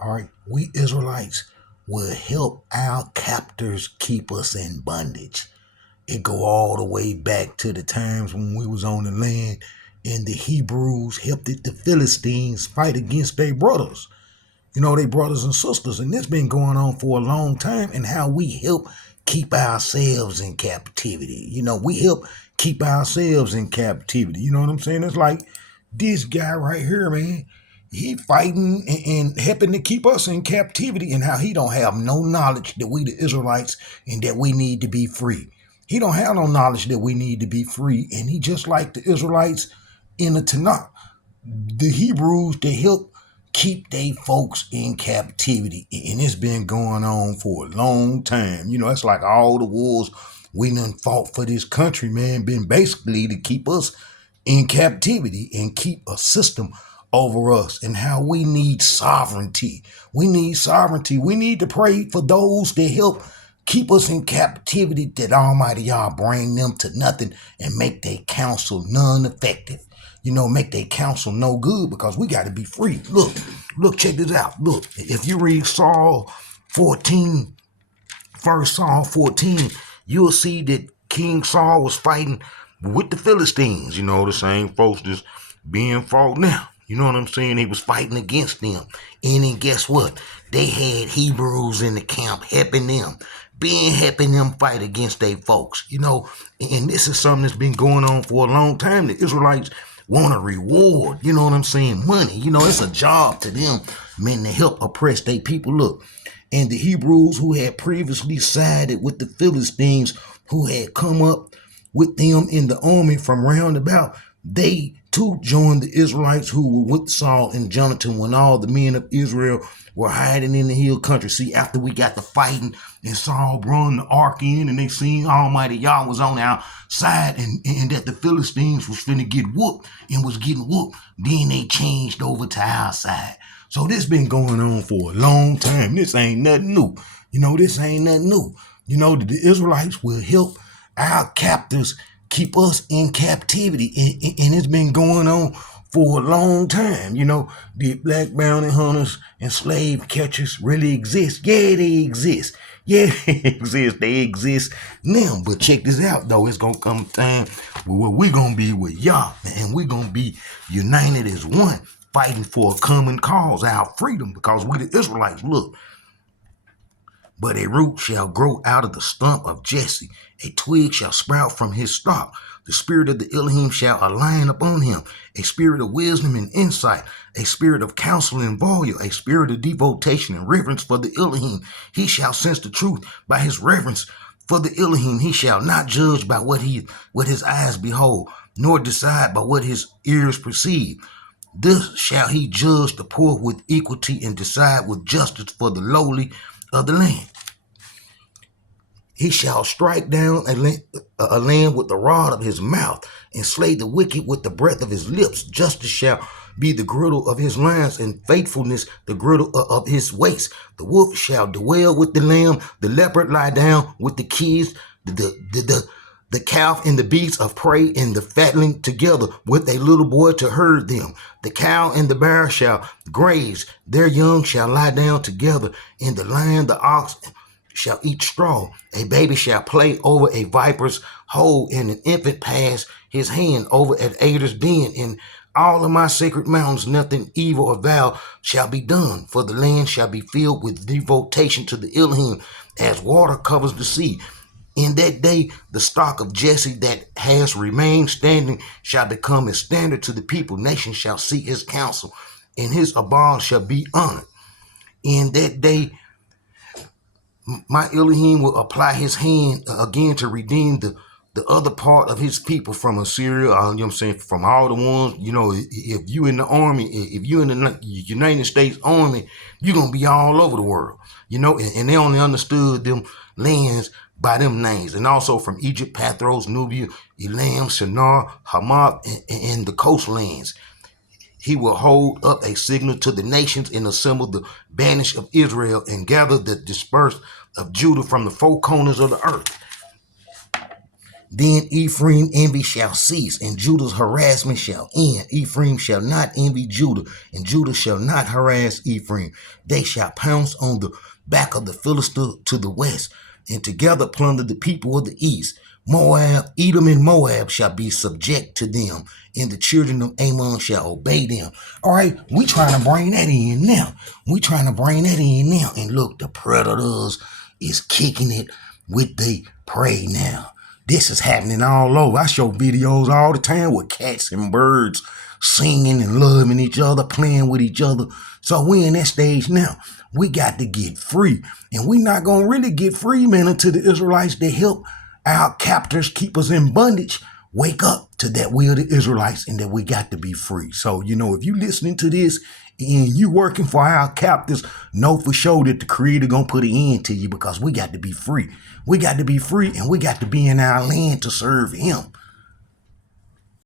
All right, we Israelites will help our captors keep us in bondage. It go all the way back to the times when we was on the land and the Hebrews helped the Philistines fight against their brothers. They brothers and sisters, and this been going on for a long time, and how we help keep ourselves in captivity. We help keep ourselves in captivity. You know what I'm saying? It's like this guy right here, man. He fighting and helping to keep us in captivity, and how he don't have no knowledge that we the Israelites and that we need to be free. He don't have no knowledge that we need to be free, and he just like the Israelites in the Tanakh, the Hebrews, they help keep they folks in captivity. And it's been going on for a long time. It's like all the wars we done fought for this country, man, been basically to keep us in captivity and keep a system over us, and how we need sovereignty. We need sovereignty. We need to pray for those that help keep us in captivity, that Almighty Yah bring them to nothing and make their counsel non-effective. Make their counsel no good, because we got to be free. Look, check this out. Look, if you read Saul 14, first Saul 14, you'll see that King Saul was fighting with the Philistines, the same folks that's being fought now. You know what I'm saying? He was fighting against them. And then guess what? They had Hebrews in the camp helping them fight against their folks. And this is something that's been going on for a long time. The Israelites want a reward, money. It's a job to them, men, to help oppress their people. Look, and the Hebrews who had previously sided with the Philistines, who had come up with them in the army from round about, they too joined the Israelites who were with Saul and Jonathan when all the men of Israel were hiding in the hill country. See, after we got the fighting and Saul brought the ark in, and they seen Almighty Yah was on our side, and that the Philistines was finna get whooped and was getting whooped, then they changed over to our side. So this been going on for a long time. This ain't nothing new. This ain't nothing new. The Israelites will help our captors keep us in captivity, and it's been going on for a long time. The black bounty hunters and slave catchers really exist. Yeah, they exist. Yeah, they exist. They exist now. But check this out, though. It's gonna come a time where we're gonna be with Yah, and we're gonna be united as one, fighting for a common cause, our freedom, because we the Israelites. Look, but a root shall grow out of the stump of Jesse. A twig shall sprout from his stalk. The spirit of the Elohim shall align upon him. A spirit of wisdom and insight. A spirit of counsel and value. A spirit of devotion and reverence for the Elohim. He shall sense the truth by his reverence for the Elohim. He shall not judge by what his eyes behold, nor decide by what his ears perceive. Thus shall he judge the poor with equity and decide with justice for the lowly of the land. He shall strike down a land with the rod of his mouth, and slay the wicked with the breath of his lips. Justice shall be the girdle of his loins, and faithfulness the girdle of his waist. The wolf shall dwell with the lamb, the leopard lie down with the kids, the calf and the beasts of prey and the fatling together with a little boy to herd them. The cow and the bear shall graze, their young shall lie down together, and the lion, the ox shall eat straw. A baby shall play over a viper's hole, and an infant pass his hand over an adder's den. In all of my sacred mountains, nothing evil or vile shall be done, for the land shall be filled with devotion to the Elohim, as water covers the sea. In that day, the stock of Jesse that has remained standing shall become a standard to the people. Nations shall seek his counsel, and his abode shall be honored. In that day, my Elohim will apply his hand again to redeem the other part of his people from Assyria. From all the ones, if you in the army, if you in the United States Army, you're going to be all over the world, and they only understood them lands by them names. And also from Egypt, Pathros, Nubia, Elam, Shinar, Hamath, and the coastlands. He will hold up a signal to the nations and assemble the banished of Israel and gather the dispersed of Judah from the four corners of the earth. Then Ephraim envy shall cease, and Judah's harassment shall end. Ephraim shall not envy Judah, and Judah shall not harass Ephraim. They shall pounce on the back of the Philistine to the west, and together plunder the people of the east. Moab, Edom, and Moab shall be subject to them, and the children of Ammon shall obey them. All right, we trying to bring that in now. And look, the predators is kicking it with the prey now. This is happening all over. I show videos all the time with cats and birds singing and loving each other, playing with each other. So we in that stage now. We got to get free. And we not going to really get free, man, until the Israelites, they help our captors keep us in bondage. Wake up to that we are the Israelites and that we got to be free. So, if you listening to this and you working for our captors, know for sure that the Creator gonna put an end to you, because we got to be free. We got to be free, and we got to be in our land to serve Him.